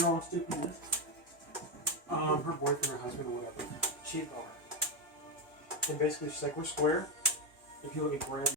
girl wants to do penis? Her boyfriend or husband or whatever. She'd know her. And basically she's like, we're square. If you let me grab